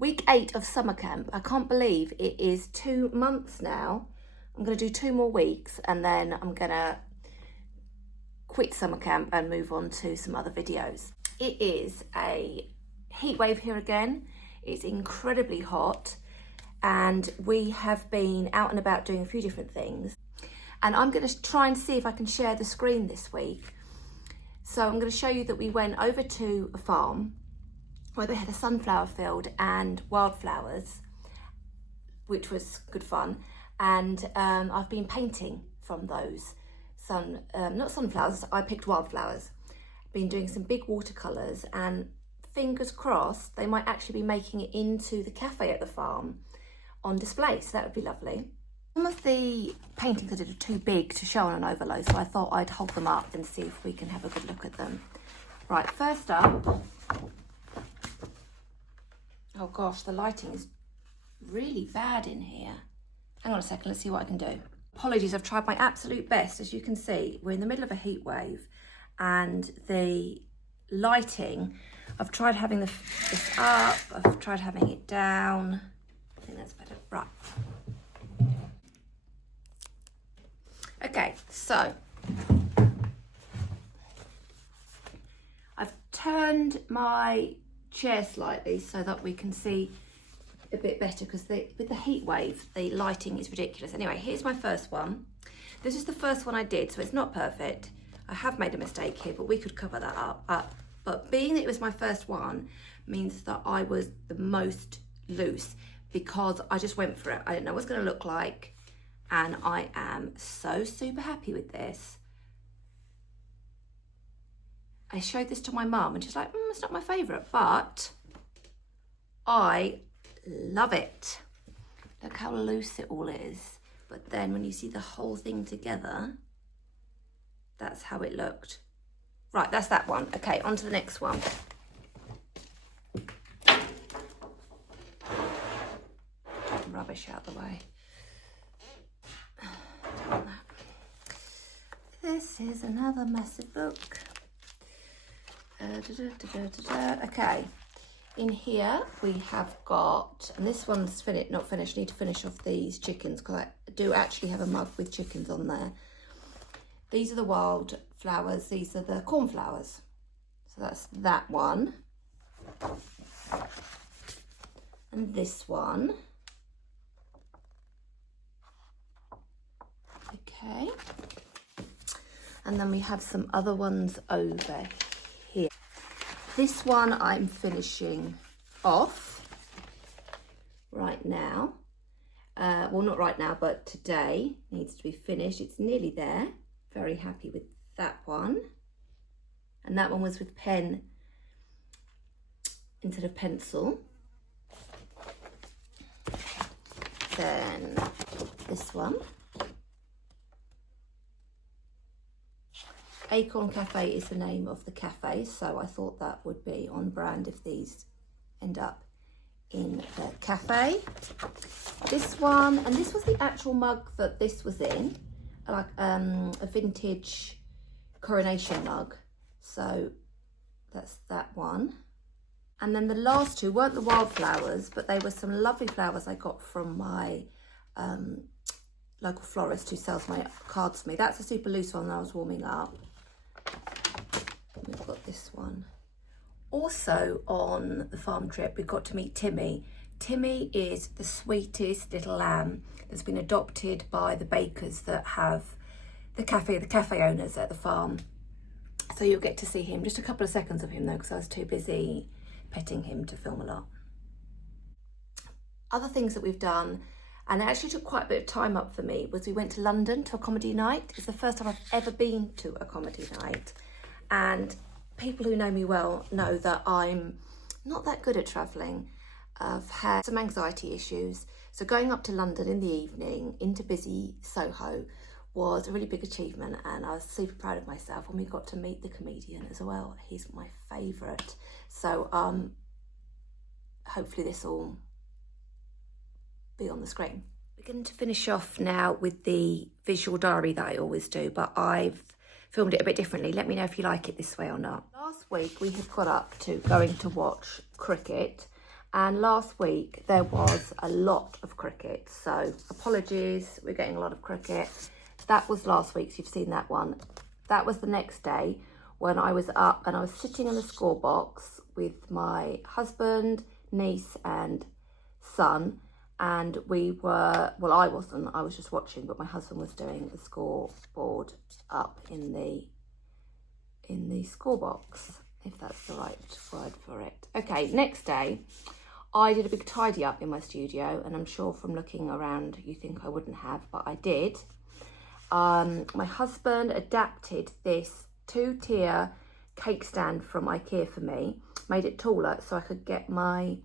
Week 8 of summer camp. I can't believe it is 2 months now. I'm going to do 2 more weeks and then I'm going to quit summer camp and move on to some other videos. It is a heat wave here again. It's incredibly hot and we have been out and about doing a few different things. And I'm going to try and see if I can share the screen this week. So I'm going to show you that we went over to a farm where they had a sunflower field and wildflowers, which was good fun. And I've been painting from those. Not sunflowers, I picked wildflowers. Been doing some big watercolours and fingers crossed they might actually be making it into the cafe at the farm on display, so that would be lovely. Some of the paintings I did are too big to show on an overload, so I thought I'd hold them up and see if we can have a good look at them. Right, first up, oh gosh, the lighting is really bad in here. Hang on a second, let's see what I can do. Apologies, I've tried my absolute best. As you can see, we're in the middle of a heat wave and the lighting, I've tried having this up, I've tried having it down. I think that's better, right. Okay, so I've turned my chair slightly so that we can see a bit better because with the heat wave, the lighting is ridiculous. Anyway, here's my first one. This is the first one I did, so it's not perfect. I have made a mistake here, but we could cover that up. But being that it was my first one means that I was the most loose because I just went for it. I didn't know what it's going to look like. And I am so super happy with this. I showed this to my mum and she's like, it's not my favourite, but I love it. Look how loose it all is. But then when you see the whole thing together, that's how it looked. Right, that's that one. Okay, on to the next one. Rubbish out of the way. This is another massive book. Okay, in here we have got, and this one's not finished, I need to finish off these chickens because I do actually have a mug with chickens on there. These are the wild flowers, these are the cornflowers. So that's that one. And this one. Okay. And then we have some other ones over here. This one I'm finishing off right now. Well, not right now, but today needs to be finished. It's nearly there. Very happy with that one. And that one was with pen instead of pencil. Then this one. Acorn Cafe is the name of the cafe, so I thought that would be on brand if these end up in the cafe. This one, and this was the actual mug that this was in, like a vintage coronation mug. So that's that one. And then the last two weren't the wildflowers, but they were some lovely flowers I got from my local florist who sells my cards for me. That's a super loose one that I was warming up. We've got this one. Also on the farm trip, we got to meet Timmy. Timmy is the sweetest little lamb that's been adopted by the bakers that have the cafe owners at the farm. So you'll get to see him, just a couple of seconds of him though, because I was too busy petting him to film a lot. Other things that we've done, and it actually took quite a bit of time up for me, was we went to London to a comedy night. It's the first time I've ever been to a comedy night. And people who know me well know that I'm not that good at travelling. I've had some anxiety issues. So going up to London in the evening into busy Soho was a really big achievement and I was super proud of myself. And we got to meet the comedian as well. He's my favourite. So hopefully this will be on the screen. We're going to finish off now with the visual diary that I always do, but I've filmed it a bit differently. Let me know if you like it this way or not. Last week we had got up to going to watch cricket And last week there was a lot of cricket, so apologies, we're getting a lot of cricket. That was last week, so you've seen that one. That was the next day when I was up and I was sitting in the score box with my husband, niece and son, and we were, well, I wasn't, I was just watching, but my husband was doing the scoreboard up in the score box, if that's the right word for it. Okay, next day, I did a big tidy up in my studio, and I'm sure from looking around you think I wouldn't have, but I did. My husband adapted this 2-tier cake stand from IKEA for me, made it taller so I could get my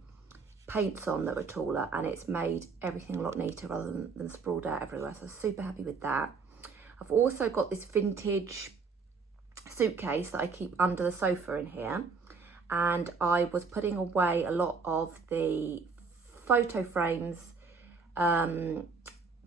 paints on that were taller, and it's made everything a lot neater rather than sprawled out everywhere, so I'm super happy with that. I've also got this vintage suitcase that I keep under the sofa in here, and I was putting away a lot of the photo frames,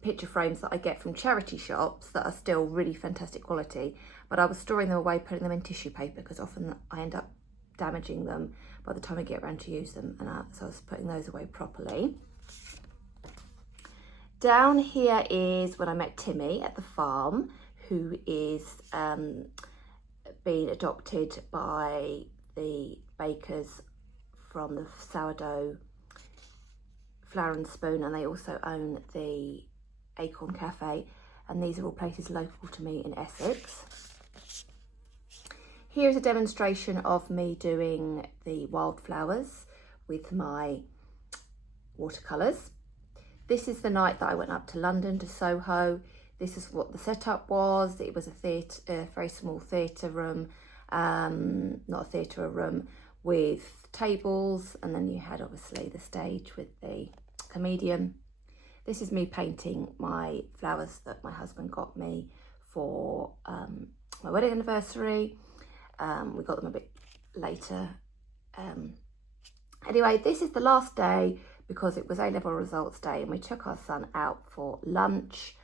picture frames that I get from charity shops that are still really fantastic quality, but I was storing them away, putting them in tissue paper, because often I end up damaging them by the time I get around to use them, and so I was putting those away properly. Down here is when I met Timmy at the farm, who is being adopted by the bakers from the sourdough Flour and Spoon, and they also own the Acorn Cafe, and these are all places local to me in Essex. Here's a demonstration of me doing the wildflowers with my watercolours. This is the night that I went up to London, to Soho. This is what the setup was. It was a theatre, a very small theatre room, not a theatre, a room with tables, and then you had obviously the stage with the comedian. This is me painting my flowers that my husband got me for my wedding anniversary. We got them a bit later. Anyway, this is the last day because it was A-level results day, and we took our son out for lunch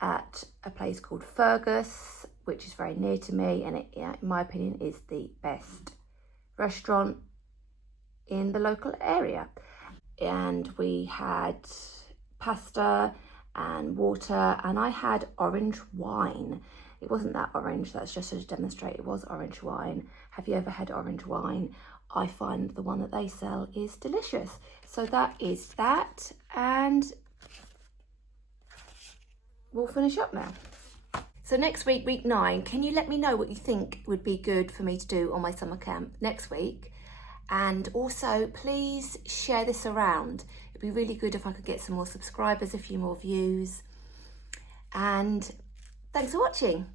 at a place called Fergus, which is very near to me, and it, in my opinion, is the best restaurant in the local area. And we had pasta and water, and I had orange wine. It wasn't that orange, that's just to demonstrate it was orange wine. Have you ever had orange wine? I find the one that they sell is delicious. So that is that, and we'll finish up now. So next week, week 9, can you let me know what you think would be good for me to do on my summer camp next week? And also, please share this around. It'd be really good if I could get some more subscribers, a few more views. And thanks for watching.